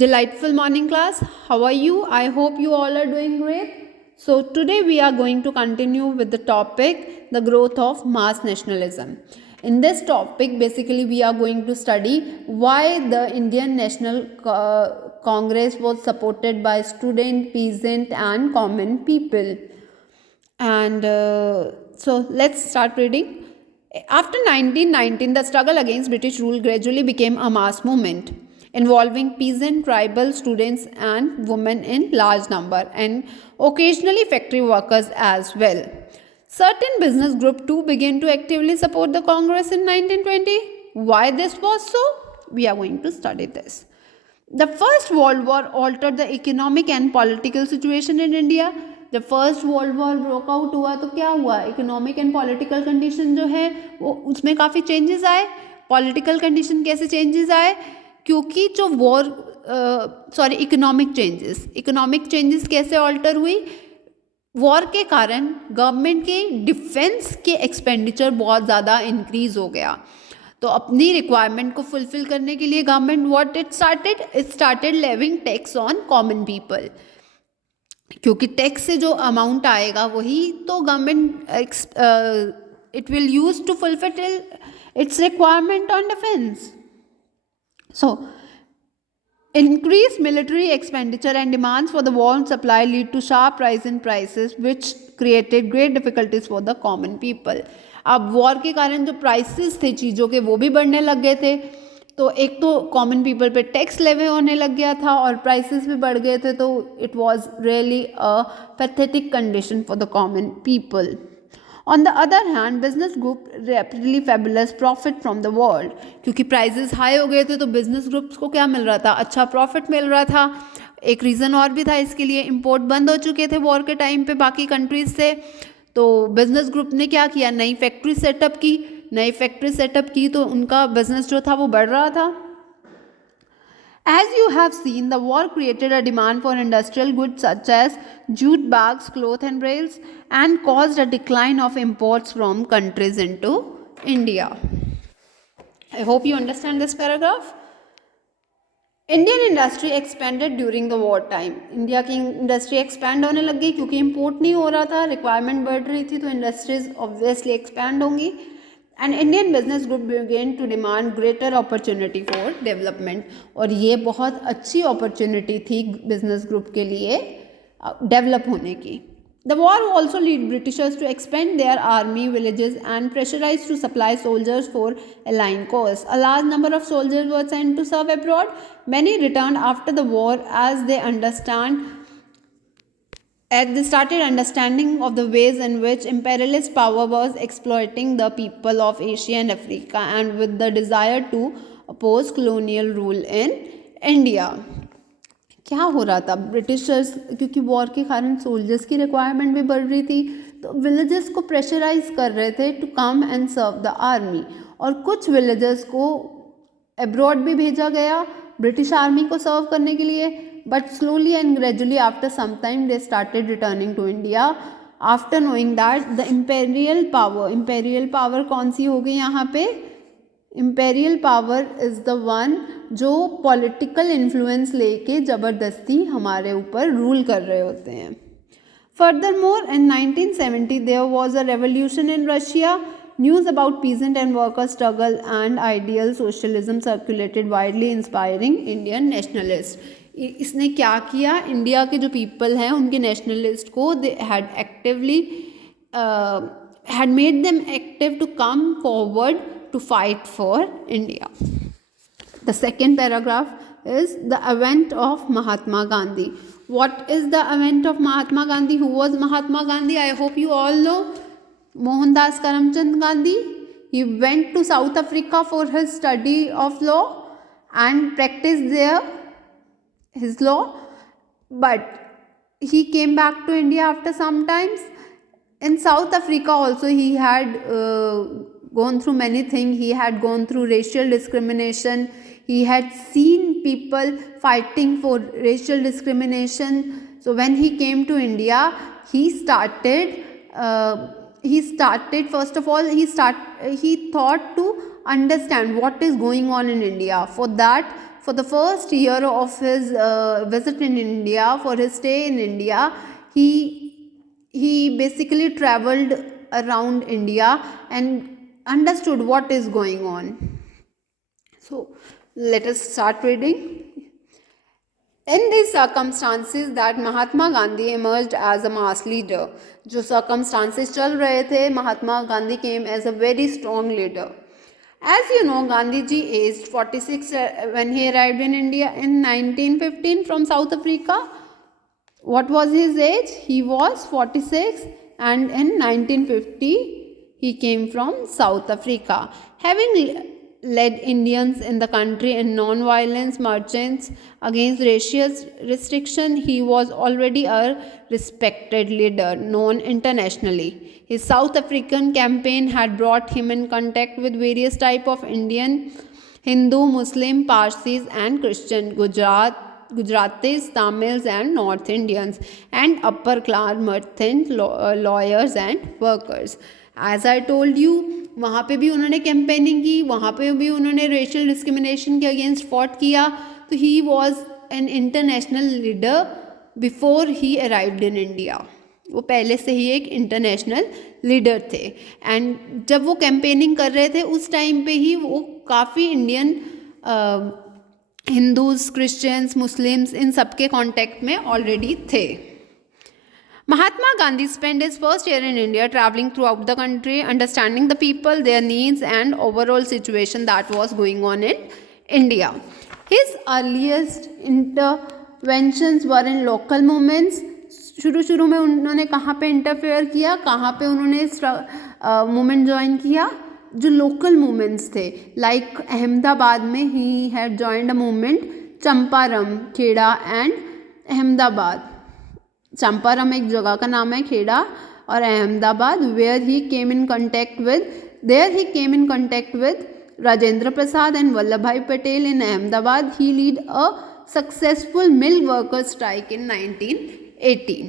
Delightful morning class. How are you? I hope you all are doing great. So, today we are going to continue with the topic the growth of mass nationalism. In this topic, basically, we are going to study why the Indian National Congress was supported by student, peasant, and common people. And so, let's start reading. After 1919, the struggle against British rule gradually became a mass movement involving peasant, tribal students, and women in large number, and occasionally factory workers as well. Certain business group too began to actively support the Congress in 1920. Why this was so? We are going to study this. The First World War altered the economic and political situation in India. जब first world war broke out हुआ तो क्या हुआ, economic and political condition जो है वो उसमें काफ़ी चेंजेस आए. पॉलिटिकल कंडीशन कैसे चेंजेस आए? क्योंकि जो वॉर इकोनॉमिक चेंजेस कैसे ऑल्टर हुई? वॉर के कारण गवर्नमेंट के डिफेंस के एक्सपेंडिचर बहुत ज़्यादा इंक्रीज हो गया. तो अपनी रिक्वायरमेंट को फुलफिल करने के लिए government what it started levying tax on common people. क्योंकि टैक्स से जो अमाउंट आएगा वही तो government it will use to fulfil its requirement on defence. So increased military expenditure and demands for the war supply lead to sharp rise in prices which created great difficulties for the common people. अब war के कारण जो prices थे चीज़ों के वो भी बढ़ने लग गए थे. तो एक तो कॉमन पीपल पे टैक्स लेवे होने लग गया था और प्राइसेस भी बढ़ गए थे. तो it was really a pathetic condition for the common people. On the other hand, business group rapidly fabulous profit from the world. क्योंकि प्राइजेस हाई हो गए थे तो बिजनेस ग्रुप्स को क्या मिल रहा था? अच्छा प्रॉफिट मिल रहा था. एक रीज़न और भी था इसके लिए, इम्पोर्ट बंद हो चुके थे वॉर के टाइम पे बाकी कंट्रीज से. तो बिजनेस ग्रुप ने क्या किया, नई फैक्ट्री सेटअप की तो उनका बिजनेस जो था वो बढ़ रहा था. As you have seen, the war created a demand for industrial goods such as jute bags, cloth and rails, and caused a decline of imports from countries into India. I hope you understand this paragraph. Indian industry expanded during the war time. India की industry expand होने लग गई क्योंकि import नहीं हो रहा था, requirement बढ़ रही थी तो इंडस्ट्रीज ऑब्वियसली एक्सपैंड होंगी. And Indian business group begin to demand greater opportunity for development. और ये बहुत अच्छी अपॉर्चुनिटी थी बिजनेस ग्रुप के लिए डेवलप होने की. The war also led Britishers to expand their army villages and pressurized to supply soldiers for allied cause. A large number of soldiers were sent to serve abroad. Many returned after the war as they started understanding of the ways in which imperialist power was exploiting the people of Asia and Africa, and with the desire to oppose colonial rule in India. क्या हो रहा था? Britishers क्योंकि war के कारण soldiers की requirement भी बढ़ रही थी तो विलेजेस को प्रेशराइज कर रहे थे to come and serve the army. और कुछ विलेजर्स को अब्रॉड भी भेजा गया ब्रिटिश आर्मी को सर्व करने के लिए. But slowly and gradually after some time they started returning to India after knowing that the imperial power कौन सी हो गई यहाँ पे? Imperial power is the one जो पॉलिटिकल इन्फ्लुएंस लेके ज़बरदस्ती हमारे ऊपर रूल कर रहे होते हैं. Furthermore, in 1970 there was a revolution in Russia. News about peasant and worker struggle and ideal socialism circulated widely, inspiring Indian nationalists. इसने क्या किया? इंडिया के जो पीपल हैं उनके नेशनलिस्ट को they had actively had made them active to come forward to fight for India. The second paragraph is the event of Mahatma Gandhi. What is the event of Mahatma Gandhi? Who was Mahatma Gandhi? I hope you all know. Mohandas Karamchand Gandhi. He went to South Africa for his study of law and practiced there his law. But he came back to India after some times. In South Africa also he had gone through many things. He had gone through racial discrimination. He had seen people fighting for racial discrimination. So when he came to India, he started first of all he thought to understand what is going on in India. For that, for the first year of his visit in India, for his stay in India, he basically traveled around India and understood what is going on. So let us start reading. In these circumstances that Mahatma Gandhi emerged as a mass leader. जो circumstances चल रहे थे, Mahatma Gandhi came as a very strong leader. As you know, Gandhiji aged 46 when he arrived in India in 1915 from South Africa. What was his age? He was 46, and in 1950 he came from South Africa. Having led Indians in the country in non-violence marches against racial restriction, he was already a respected leader known internationally. His South African campaign had brought him in contact with various types of Indian, Hindu, Muslim, Parsis and Christian, Gujaratis, Tamils and North Indians, and upper class merchants, lawyers and workers. As I told you, वहाँ पे भी उन्होंने campaigning की, वहाँ पे भी उन्होंने racial discrimination के अगेंस्ट फॉट किया. तो he was an international leader before he arrived in India. वो पहले से ही एक इंटरनेशनल लीडर थे. एंड जब वो कैंपेनिंग कर रहे थे उस टाइम पे ही वो काफ़ी Indian Hindus, Christians, Muslims in सब के कॉन्टेक्ट में ऑलरेडी थे. Mahatma Gandhi spent his first year in India traveling throughout the country, understanding the people, their needs and overall situation that was going on in India. His earliest interventions were in local movements. शुरू में उन्होंने कहाँ पे interfere किया, कहाँ पे उन्होंने movement join किया? जो लोकल मूवमेंट्स थे, लाइक अहमदाबाद में he had joined a movement Champaran, Kheda and Ahmedabad. Champaran एक जगह का नाम है, खेड़ा और Ahmedabad. Where he came in contact with Rajendra Prasad and Vallabh Bhai Patel in Ahmedabad. He lead a successful mill worker strike in 1918.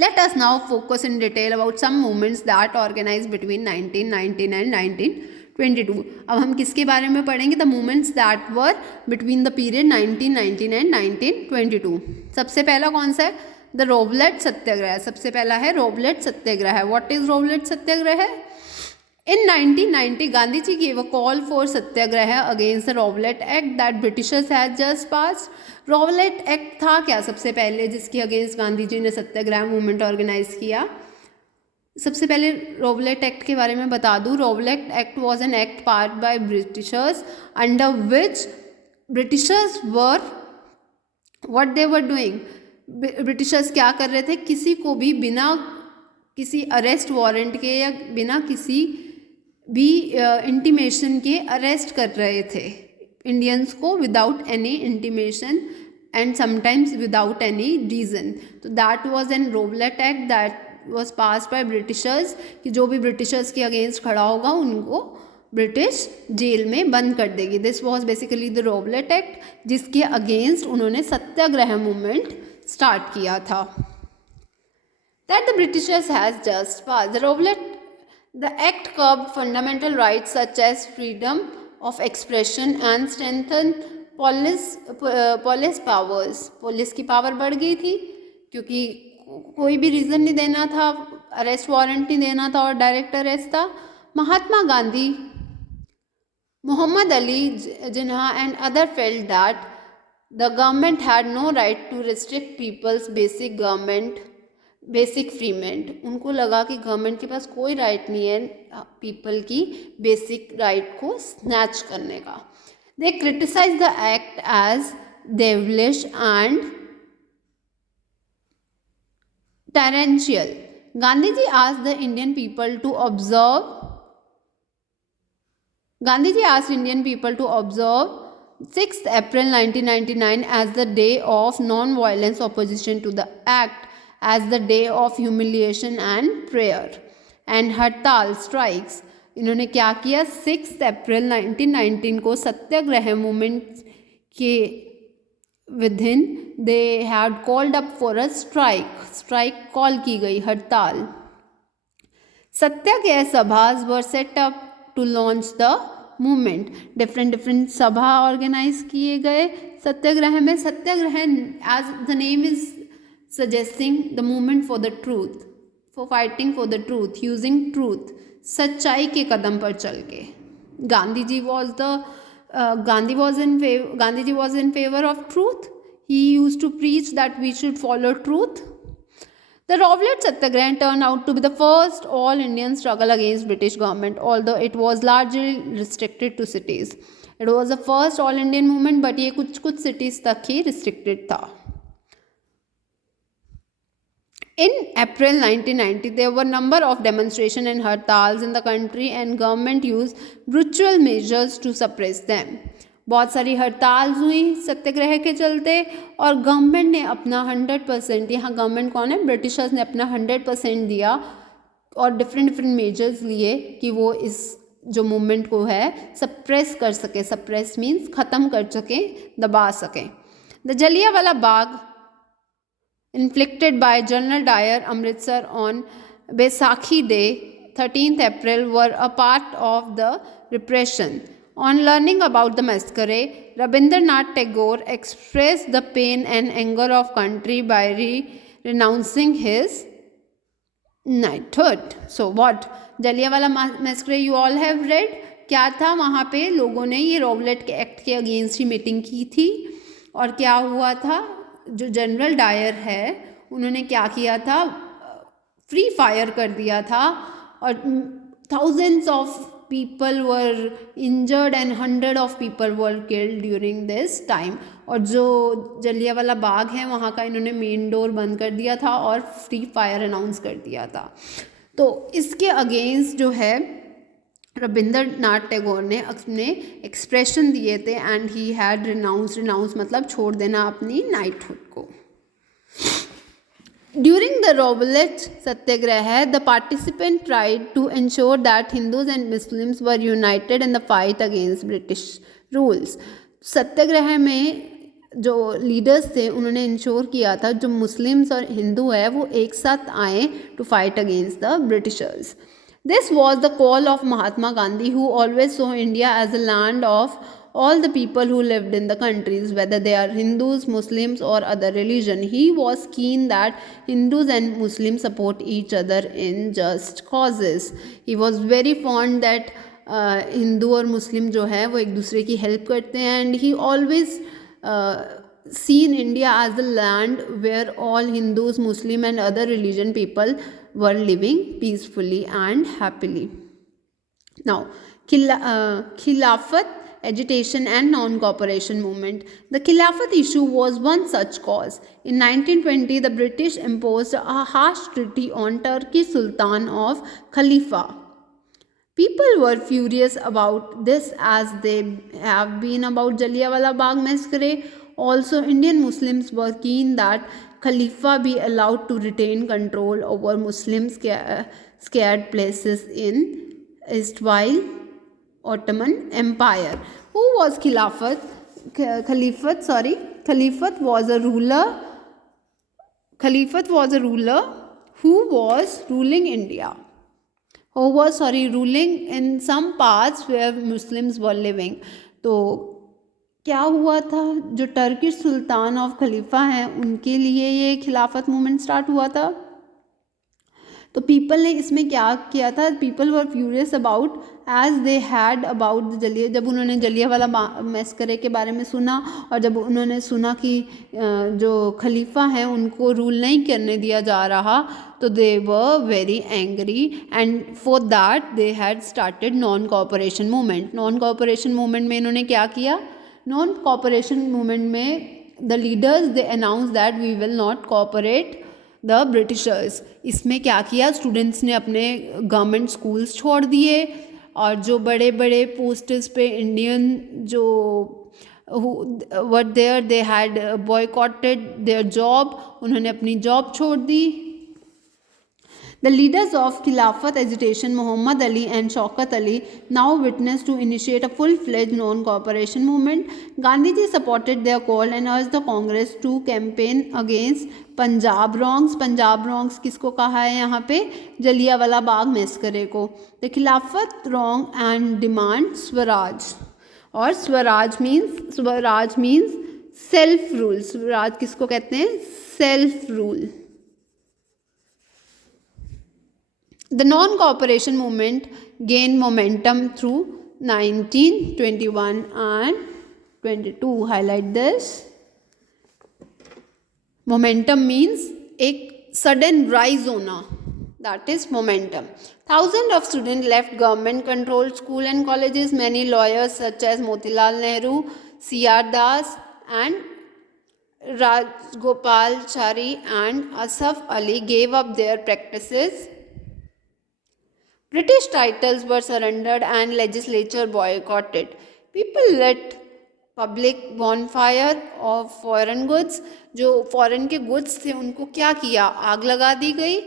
Let us now focus in detail about some movements that organized between 1919 and 1922. अब हम किसके बारे में पढ़ेंगे? The movements that were between the period 1919 and 1922. सबसे पहला कौन सा है? The Rowlatt सत्याग्रह. सबसे पहला है Rowlatt Satyagraha. What is Rowlatt Satyagraha? In 1990, Gandhi ji gave a call for satyagraha against the Rowlatt Act that Britishers had just passed. Rowlatt Act था क्या सबसे पहले जिसके अगेंस्ट गांधी जी ने सत्याग्रह मूवमेंट ऑर्गेनाइज किया? सबसे पहले Rowlatt Act के बारे में बता दूँ. Rowlatt Act was an act passed by Britishers under which Britishers were what they were doing. Britishers क्या कर रहे थे? किसी को भी बिना किसी अरेस्ट वारंट के या बिना किसी भी इंटीमेशन के अरेस्ट कर रहे थे इंडियंस को without any intimation and sometimes without any reason. तो that was an Rowlatt Act that was passed by Britishers कि जो भी ब्रिटिशर्स के अगेंस्ट खड़ा होगा उनको ब्रिटिश जेल में बंद कर देगी. This was basically the Rowlatt Act जिसके अगेंस्ट उन्होंने सत्याग्रह मूवमेंट स्टार्ट किया था. That the Britishers has just passed. The act curbed fundamental rights such as freedom of expression and strengthened police powers. Police की power बढ़ गई थी क्योंकि कोई भी रीज़न नहीं देना था, अरेस्ट वारंट नहीं देना था और डायरेक्ट अरेस्ट था. Mahatma Gandhi, Muhammad Ali Jinnah and others felt that the government had no right to restrict people's basic freedom. उनको लगा कि गवर्नमेंट के पास कोई राइट नहीं है पीपल की बेसिक राइट को स्नैच करने का. They criticise the act as devilish and tyrannical. Gandhiji asked Indian people to observe 6th April 1999 as the day of non-violence opposition to the act, as the day of humiliation and prayer and हड़ताल strikes. इन्होंने क्या किया? 6 April 1919 को satyagraha movement के within they had called up for a strike call की गई, हड़ताल. सत्याग्रह सभास were set up to launch the movement. different सभा ऑर्गेनाइज किए गए सत्याग्रह में. सत्याग्रह as the name is suggesting the movement for the truth, for fighting for the truth, using truth, सच्चाई के कदम पर चल के. Gandhi ji was in favor of truth. He used to preach that we should follow truth. The Rowlatt Satyagraha turned out to be the first all-Indian struggle against British government, although it was largely restricted to cities. It was the first all-Indian movement, but ये कुछ cities तक ही restricted था. In April 1990, there were a number of demonstrations and hartals in the country, and government used brutal measures to suppress them. बहुत सारी हड़ताल हुई सत्याग्रह के चलते और गवर्नमेंट ने अपना 100%, यहाँ गवर्नमेंट कौन है, ब्रिटिशर्स ने अपना 100% दिया और डिफरेंट मेजर्स लिए कि वो इस जो मूवमेंट को है सप्रेस कर सके. सप्रेस मीन्स ख़त्म कर सके, दबा सके. The Jallianwala Bagh inflicted by General Dyer Amritsar on Baisakhi Day 13th April were a part of the repression. On learning about the massacre, Rabindranath Tagore expressed the pain and anger of country by renouncing his knighthood. So what? Jallianwala massacre you all have read. क्या था वहाँ पे लोगों ने ये रॉवलेट के act के against ही meeting की थी और क्या हुआ था, जो जनरल डायर है उन्होंने क्या किया था, फ्री फायर कर दिया था और thousands of people were injured and hundred of people were killed during this time. और जो जलियांवाला बाग है वहाँ का इन्होंने मेन डोर बंद कर दिया था और फ्री फायर अनाउंस कर दिया था. तो इसके अगेंस्ट जो है रविंद्रनाथ टैगोर ने अपने एक्सप्रेशन दिए थे एंड ही हैड रिनाउंस मतलब छोड़ देना अपनी नाइटहुड को. During the Rowlatt Satyagraha, the participants tried to ensure that Hindus and Muslims were united in the fight against British rules. सत्याग्रह में जो लीडर्स थे उन्होंने इंश्योर किया था जो मुस्लिम्स और हिंदू है वो एक साथ आए to fight against the Britishers. This was the call of Mahatma Gandhi, who always saw India as a land of all the people who lived in the countries, whether they are Hindus, Muslims or other religion. He was keen that Hindus and Muslims support each other in just causes. He was very fond that Hindu और मुस्लिम जो है वो एक दूसरे की help करते हैं and he always seen India as a land where all Hindus, Muslim and other religion people were living peacefully and happily. Now, Khilafat agitation and non-cooperation movement. The Khilafat issue was one such cause. In 1920, the British imposed a harsh treaty on Turkish Sultan of Khalifa. People were furious about this as they have been about Jallianwala Bagh massacre. Also, Indian Muslims were keen that Khalifa be allowed to retain control over Muslim scared places in erstwhile Ottoman Empire. Who was Khilafat? Khalifat was a ruler who was ruling India. Who was ruling in some parts where Muslims were living. तो क्या हुआ था, जो Turkish Sultan of खलीफा हैं उनके लिए ये खिलाफत मूवमेंट स्टार्ट हुआ था. तो पीपल ने इसमें क्या किया था, people were furious about as they had about जब उन्होंने जलियांवाला मैस्करे के बारे में सुना और जब उन्होंने सुना कि जो खलीफा हैं उनको रूल नहीं करने दिया जा रहा तो they were very angry and for that they had started non cooperation movement. Non cooperation movement में इन्होंने क्या किया, नॉन कोऑपरेशन मूवमेंट में the leaders they announce that we will not cooperate the Britishers. इसमें क्या किया, स्टूडेंट्स ने अपने गवर्नमेंट स्कूल्स छोड़ दिए और जो बड़े बड़े पोस्ट्स पे इंडियन जो were there they had boycotted their job, उन्होंने अपनी जॉब छोड़ दी. The leaders of Khilafat agitation, Muhammad Ali and Shaukat Ali, now witnessed to initiate a full-fledged non-cooperation movement. Gandhiji supported their call and urged the Congress to campaign against Punjab wrongs. Punjab wrongs किसको कहा है यहाँ पे? जलियांवाला बाग मैस्करे को. The Khilafat wrong and demand Swaraj. और Swaraj means self rule. Swaraj किसको कहते हैं? Self rule. The non-cooperation movement gained momentum through 1921 and 22. Highlight this. Momentum means एक sudden rise होना. That is momentum. Thousands of students left government-controlled school and colleges. Many lawyers such as Motilal Nehru, C.R. Das and Rajgopalachari and Asaf Ali gave up their practices. British titles were surrendered and legislature boycotted. People lit public bonfire of foreign goods. जो foreign के goods थे उनको क्या किया? आग लगा दी गई.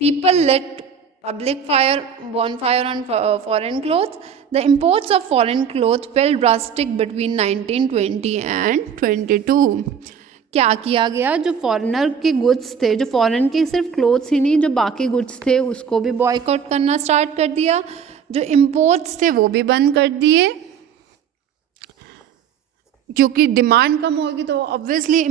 People lit public bonfire on foreign clothes. The imports of foreign clothes fell drastic between 1920 and 22. क्या किया गया? जो फॉरेनर के गुड्स थे, जो फॉरेन के सिर्फ क्लोथ्स ही नहीं, जो बाकी गुड्स थे उसको भी बॉयकॉट करना स्टार्ट कर दिया. जो इम्पोर्ट्स थे वो भी बंद कर दिए, क्योंकि डिमांड कम होगी तो ऑब्वियसली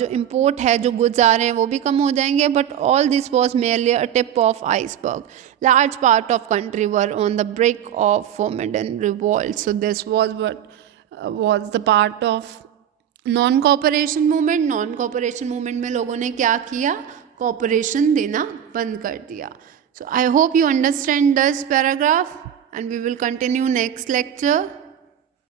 जो इम्पोर्ट है, जो गुड्स आ रहे हैं वो भी कम हो जाएंगे. But all this was merely a tip of iceberg. Large part of country were on the brink of formidable revolt. So this was the part of non cooperation movement. Non cooperation movement में लोगों ने क्या किया? Corporation देना बंद कर दिया. So I hope you understand this paragraph and we will continue next lecture.